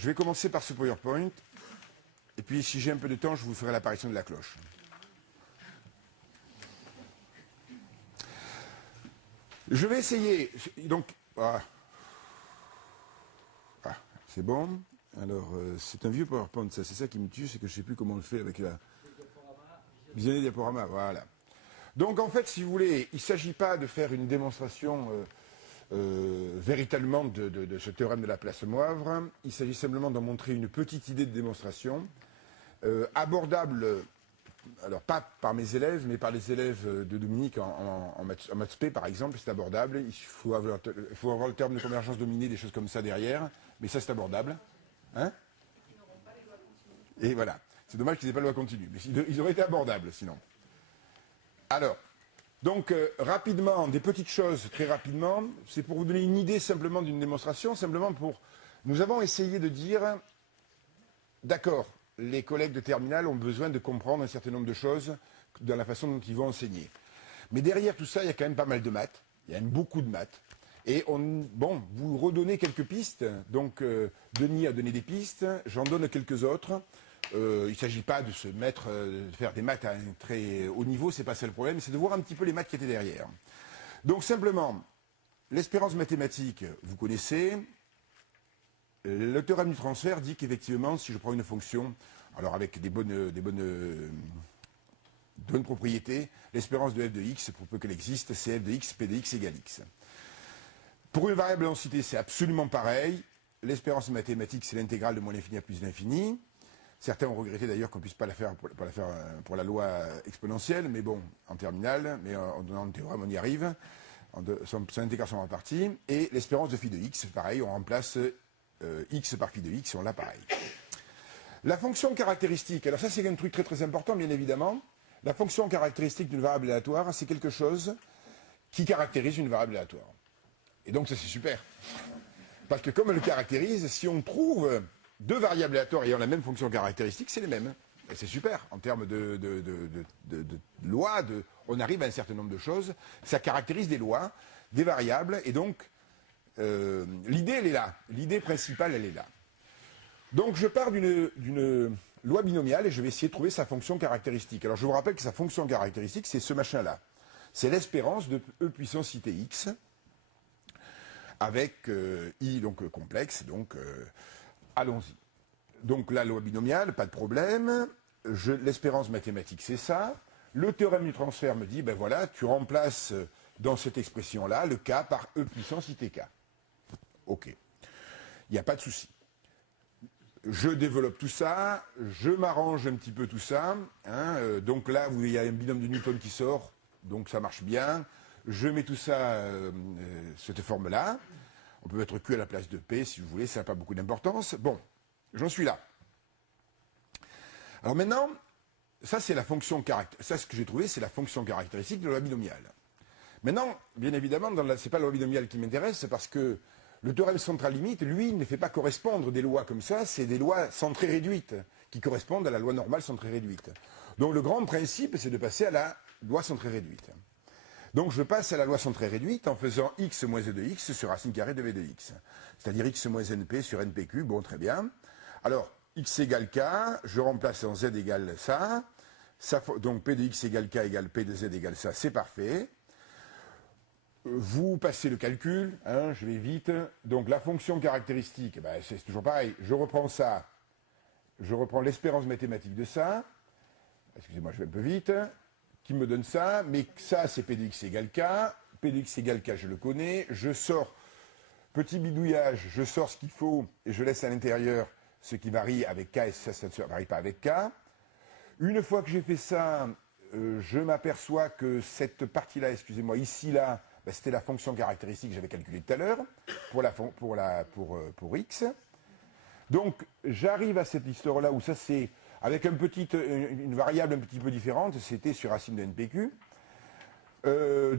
Je vais commencer par ce PowerPoint, et puis si j'ai un peu de temps, je vous ferai l'apparition de la cloche. Je vais essayer, donc, c'est bon. Alors, c'est un vieux PowerPoint, ça, c'est ça qui me tue, c'est que je ne sais plus comment on le fait avec la... Visionner diaporama, voilà. Donc, en fait, si vous voulez, il ne s'agit pas de faire une démonstration véritablement de ce théorème de la place Moivre. Il s'agit simplement d'en montrer une petite idée de démonstration, abordable, alors pas par mes élèves, mais par les élèves de Dominique en maths P, par exemple, c'est abordable. Il faut avoir le terme de convergence dominée, des choses comme ça derrière, mais ça c'est abordable. Hein? Et voilà. C'est dommage qu'ils n'aient pas de loi continue, mais ils auraient été abordables sinon. Alors, donc rapidement, des petites choses très rapidement, c'est pour vous donner une idée simplement d'une démonstration, simplement pour... Nous avons essayé de dire, d'accord, les collègues de terminale ont besoin de comprendre un certain nombre de choses dans la façon dont ils vont enseigner. Mais derrière tout ça, il y a quand même pas mal de maths, il y a même beaucoup de maths. Et bon, vous redonnez quelques pistes, donc Denis a donné des pistes, j'en donne quelques autres. Il ne s'agit pas de se mettre, de faire des maths à un très haut niveau, c'est pas ça le problème, c'est de voir un petit peu les maths qui étaient derrière. Donc simplement, l'espérance mathématique, vous connaissez. Le théorème du transfert dit qu'effectivement, si je prends une fonction, alors avec des bonnes propriétés, l'espérance de f de x, pour peu qu'elle existe, c'est f de x, p de x égale x. Pour une variable densité, c'est absolument pareil. L'espérance mathématique, c'est l'intégrale de moins l'infini à plus l'infini. Certains ont regretté d'ailleurs qu'on ne puisse pas la faire pour la loi exponentielle, mais bon, en terminale, mais en donnant le théorème, on y arrive. Son intégration en partie. Et l'espérance de phi de x, pareil, on remplace x par phi de x, et on l'a pareil. La fonction caractéristique, alors ça c'est un truc très très important, bien évidemment. La fonction caractéristique d'une variable aléatoire, c'est quelque chose qui caractérise une variable aléatoire. Et donc ça c'est super. Parce que comme elle le caractérise, si on trouve deux variables aléatoires ayant la même fonction caractéristique, c'est les mêmes. Et c'est super. En termes de lois, on arrive à un certain nombre de choses. Ça caractérise des lois, des variables, et donc l'idée, elle est là. L'idée principale, elle est là. Donc je pars d'une loi binomiale et je vais essayer de trouver sa fonction caractéristique. Alors je vous rappelle que sa fonction caractéristique, c'est ce machin-là. C'est l'espérance de E puissance it x avec i donc complexe, donc allons-y. Donc la loi binomiale, pas de problème. L'espérance mathématique, c'est ça. Le théorème du transfert me dit, ben voilà, tu remplaces dans cette expression-là le k par E puissance itk. Ok. Il n'y a pas de souci. Je développe tout ça, je m'arrange un petit peu tout ça. Hein, donc là, il y a un binôme de Newton qui sort, donc ça marche bien. Je mets tout ça, cette forme-là. On peut mettre Q à la place de P, si vous voulez, ça n'a pas beaucoup d'importance. Bon, j'en suis là. Alors maintenant, ça c'est la fonction caractéristique. Ça, ce que j'ai trouvé, c'est la fonction caractéristique de la loi binomiale. Maintenant, bien évidemment, ce n'est pas la loi binomiale qui m'intéresse, parce que le théorème central limite, lui, ne fait pas correspondre des lois comme ça, c'est des lois centrées réduites, qui correspondent à la loi normale centrée réduite. Donc le grand principe, c'est de passer à la loi centrée réduite. Donc je passe à la loi centrée réduite en faisant x moins e de x sur racine carrée de v de x. C'est-à-dire x moins np sur npq, bon très bien. Alors, x égale k, je remplace en z égale ça donc p de x égale k égale p de z égale ça, c'est parfait. Vous passez le calcul, hein, je vais vite. Donc la fonction caractéristique, ben, c'est toujours pareil. Je reprends ça, je reprends l'espérance mathématique de ça. Excusez-moi, je vais un peu vite. Qui me donne ça, mais ça c'est p de x égale k. P de x égale k, je le connais. Je sors, petit bidouillage, je sors ce qu'il faut et je laisse à l'intérieur ce qui varie avec k et ça ne varie pas avec k. Une fois que j'ai fait ça, je m'aperçois que cette partie-là, excusez-moi, ici, là, ben, c'était la fonction caractéristique que j'avais calculée tout à l'heure pour x. Donc, j'arrive à cette histoire-là où ça, c'est avec une variable un petit peu différente, c'était sur racine de npq.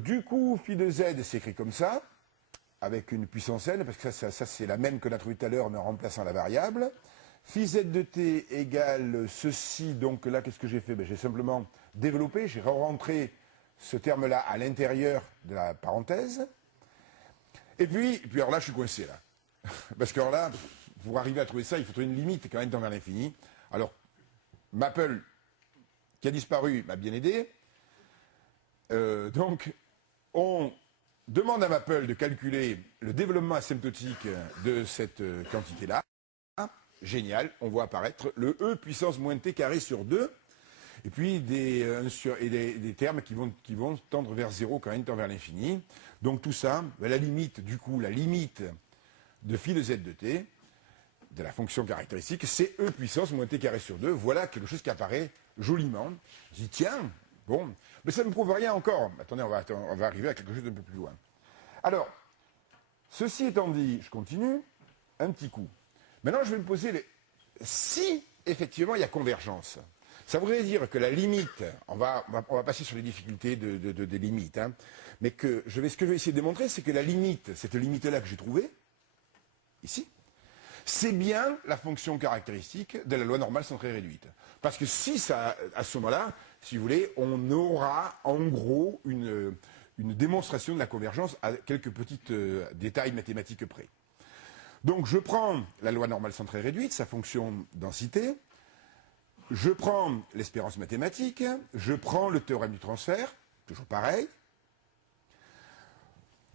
Du coup, phi de z, c'est écrit comme ça, avec une puissance n, parce que ça c'est la même que on a trouvé tout à l'heure, mais en remplaçant la variable. Phi z de t égale ceci, donc là, qu'est-ce que j'ai fait? Ben, j'ai simplement développé, j'ai rentré ce terme-là à l'intérieur de la parenthèse. Et puis alors là, je suis coincé, là. Parce que alors là, pour arriver à trouver ça, il faut trouver une limite quand n tend vers l'infini. Alors, Maple, qui a disparu, m'a bien aidé. Donc, on demande à Maple de calculer le développement asymptotique de cette quantité-là. Génial, on voit apparaître le E puissance moins t carré sur 2, et puis des termes qui vont tendre vers 0 quand n tend vers l'infini. Donc tout ça, la limite de phi de z de t, de la fonction caractéristique, c'est E puissance moins t carré sur 2. Voilà quelque chose qui apparaît joliment. Je dis, tiens, bon, mais ça ne me prouve rien encore. Attendez, on va arriver à quelque chose d'un peu plus loin. Alors, ceci étant dit, je continue, un petit coup. Maintenant, je vais me poser si, effectivement, il y a convergence. Ça voudrait dire que la limite, on va passer sur les difficultés des limites, hein, mais ce que je vais essayer de démontrer, c'est que la limite, cette limite-là que j'ai trouvée, ici, c'est bien la fonction caractéristique de la loi normale centrée réduite. Parce que si ça, à ce moment-là, si vous voulez, on aura en gros une démonstration de la convergence à quelques petits détails mathématiques près. Donc je prends la loi normale centrée réduite, sa fonction densité, je prends l'espérance mathématique, je prends le théorème du transfert, toujours pareil.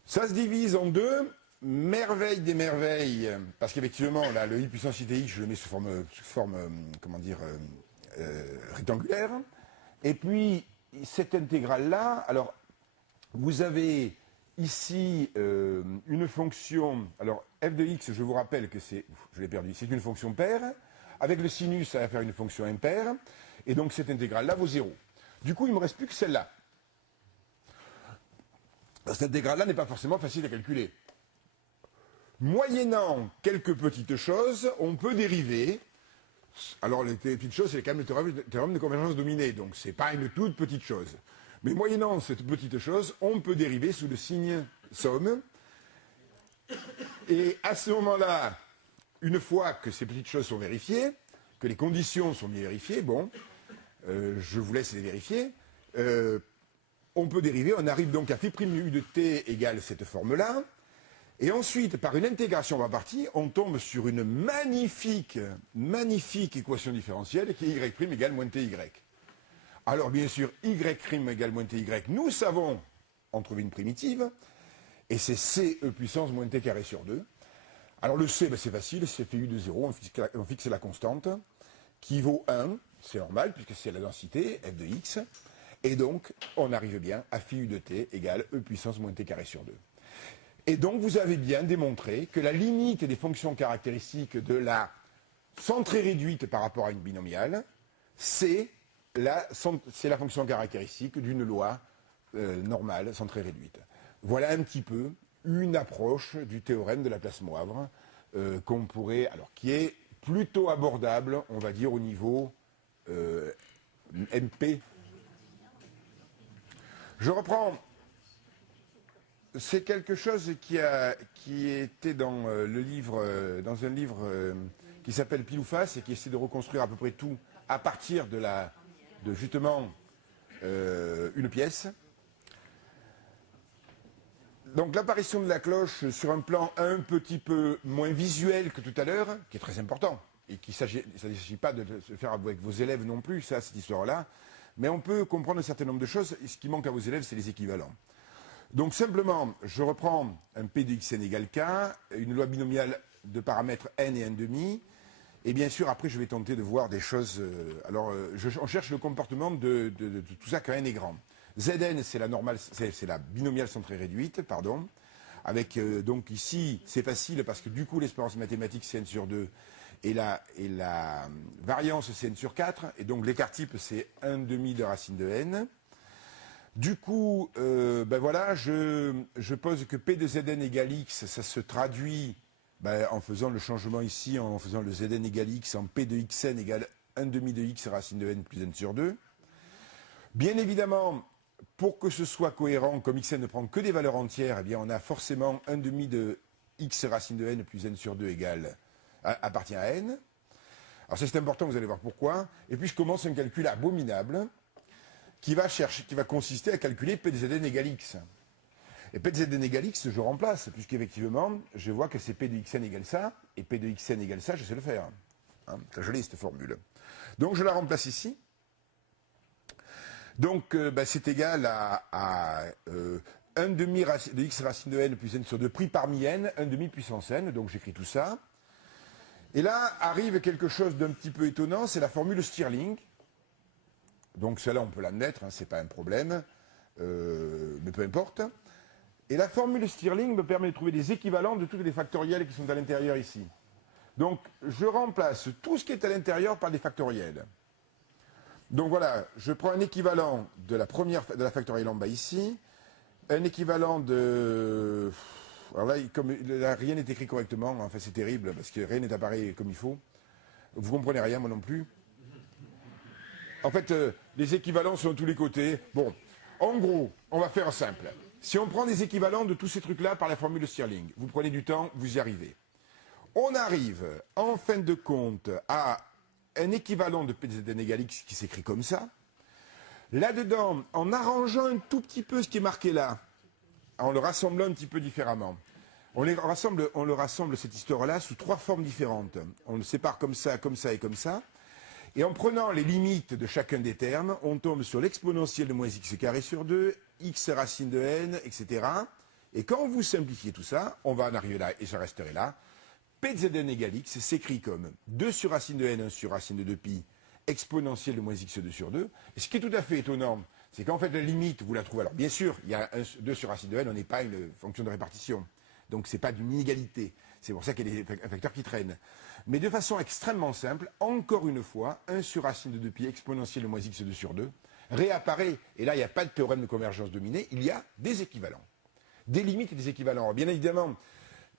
Ça se divise en deux, merveille des merveilles, parce qu'effectivement, là, le i puissance iti, je le mets sous forme comment dire, rectangulaire. Et puis, cette intégrale-là, alors, vous avez ici une fonction, alors f de x, je vous rappelle que c'est, je l'ai perdu, c'est une fonction paire. Avec le sinus, ça va faire une fonction impaire. Et donc cette intégrale-là vaut 0. Du coup, il ne me reste plus que celle-là. Cette intégrale-là n'est pas forcément facile à calculer. Moyennant quelques petites choses, on peut dériver. Alors les petites choses, c'est quand même le théorème de convergence dominée. Donc ce n'est pas une toute petite chose. Mais moyennant cette petite chose, on peut dériver sous le signe somme. Et à ce moment-là, une fois que ces petites choses sont vérifiées, que les conditions sont bien vérifiées, bon, je vous laisse les vérifier, on peut dériver, on arrive donc à p'u de t égale cette forme-là, et ensuite, par une intégration par partie, on tombe sur une magnifique équation différentielle qui est y' égale moins ty. Alors bien sûr, y' égale moins ty, nous savons en trouver une primitive, et c'est c e puissance moins t carré sur 2. Alors le c, ben c'est facile, c'est phi de 0, on fixe la constante, qui vaut 1, c'est normal, puisque c'est la densité, f de x, et donc on arrive bien à phi de t égale e puissance moins t carré sur 2. Et donc vous avez bien démontré que la limite des fonctions caractéristiques de la centrée réduite par rapport à une binomiale, c'est la fonction caractéristique d'une loi normale centrée réduite. Voilà un petit peu une approche du théorème de Laplace-Moivre qu'on pourrait, alors qui est plutôt abordable, on va dire au niveau MP. Je reprends. C'est quelque chose qui était dans le livre, dans un livre qui s'appelle Pile ou Face et qui essaie de reconstruire à peu près tout à partir de justement une pièce. Donc l'apparition de la cloche sur un plan un petit peu moins visuel que tout à l'heure, qui est très important, et ça ne s'agit pas de se faire avec vos élèves non plus, ça, cette histoire-là, mais on peut comprendre un certain nombre de choses, et ce qui manque à vos élèves, c'est les équivalents. Donc simplement, je reprends un P de xn égale k, une loi binomiale de paramètres n et n demi, et bien sûr, après, je vais tenter de voir des choses... on cherche le comportement de tout ça quand n est grand. Zn, c'est la binomiale centrée réduite, pardon. Avec, donc ici, c'est facile parce que du coup, l'espérance mathématique, c'est n sur 2. Et la variance, c'est n sur 4. Et donc, l'écart type, c'est 1 demi de racine de n. Du coup, ben voilà, je pose que P de Zn égale x, ça se traduit en faisant le changement ici, en faisant le Zn égale x en P de xn égale 1 demi de x racine de n plus n sur 2. Bien évidemment, pour que ce soit cohérent, comme xn ne prend que des valeurs entières, eh bien on a forcément 1 demi de x racine de n plus n sur 2 égale appartient à n. Alors ça c'est important, vous allez voir pourquoi. Et puis je commence un calcul abominable qui va consister à calculer P de Zn égale x. Et P de Zn égale X, je remplace, puisqu'effectivement, je vois que c'est P de Xn égale ça, et P de Xn égale ça, je sais le faire. Hein, je l'ai, cette formule. Donc je la remplace ici. Donc c'est égal à 1 demi de x racine de n plus n sur 2 pris parmi n, 1 demi puissance n, donc j'écris tout ça. Et là arrive quelque chose d'un petit peu étonnant, c'est la formule Stirling. Donc celle-là on peut l'admettre, hein, c'est pas un problème, mais peu importe. Et la formule Stirling me permet de trouver des équivalents de toutes les factorielles qui sont à l'intérieur ici. Donc je remplace tout ce qui est à l'intérieur par des factoriels. Donc voilà, je prends un équivalent de la factorielle en bas ici, un équivalent de... Alors là, comme là, rien n'est écrit correctement, enfin c'est terrible, parce que rien n'est appareil comme il faut. Vous comprenez rien, moi non plus. En fait, les équivalents sont de tous les côtés. Bon, en gros, on va faire simple. Si on prend des équivalents de tous ces trucs-là par la formule Stirling, vous prenez du temps, vous y arrivez. On arrive, en fin de compte, à un équivalent de P de Zn égale X qui s'écrit comme ça. Là-dedans, en arrangeant un tout petit peu ce qui est marqué là, en le rassemblant un petit peu différemment, on le rassemble cette histoire-là sous 3 formes différentes. On le sépare comme ça et comme ça. Et en prenant les limites de chacun des termes, on tombe sur l'exponentielle de moins x carré sur 2, x racine de n, etc. Et quand vous simplifiez tout ça, on va en arriver là et ça resterait là. P de Zn égale X s'écrit comme 2 sur racine de n, 1 sur racine de 2pi, exponentielle de moins x2 sur 2. Et ce qui est tout à fait étonnant, c'est qu'en fait la limite, vous la trouvez. Alors bien sûr, il y a 2 sur racine de n, on n'est pas une fonction de répartition. Donc ce n'est pas d'une inégalité. C'est pour ça qu'il y a un facteur qui traîne. Mais de façon extrêmement simple, encore une fois, 1 sur racine de 2pi, exponentielle de moins x2 sur 2, réapparaît. Et là, il n'y a pas de théorème de convergence dominée, il y a des équivalents. Des limites et des équivalents. Alors, bien évidemment,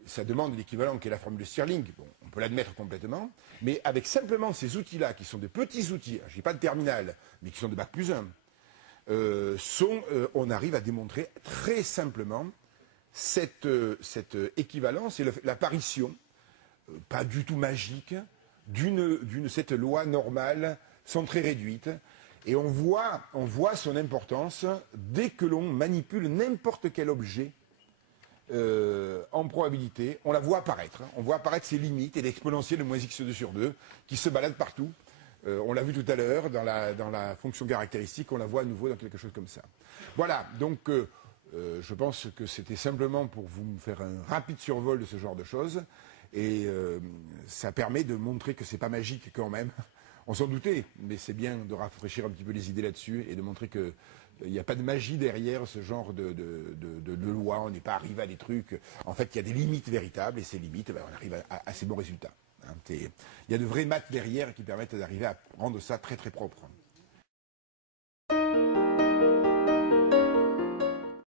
ça demande l'équivalent qui est la formule de Stirling. Bon, on peut l'admettre complètement, mais avec simplement ces outils-là, qui sont des petits outils, je n'ai pas de terminal, mais qui sont de bac plus 1, on arrive à démontrer très simplement cette équivalence et l'apparition, pas du tout magique, cette loi normale, sont très réduites. Et on voit son importance dès que l'on manipule n'importe quel objet en probabilité, on la voit apparaître. On voit apparaître ses limites et l'exponentielle de moins x2 sur 2 qui se balade partout. On l'a vu tout à l'heure dans la fonction caractéristique, on la voit à nouveau dans quelque chose comme ça. Voilà, donc je pense que c'était simplement pour vous faire un rapide survol de ce genre de choses. Et ça permet de montrer que c'est pas magique quand même. On s'en doutait, mais c'est bien de rafraîchir un petit peu les idées là-dessus et de montrer qu'il n'y a pas de magie derrière ce genre de loi. On n'est pas arrivé à des trucs. En fait, il y a des limites véritables et ces limites, on arrive à ces bons résultats. Hein. Il y a de vraies maths derrière qui permettent d'arriver à rendre ça très très propre.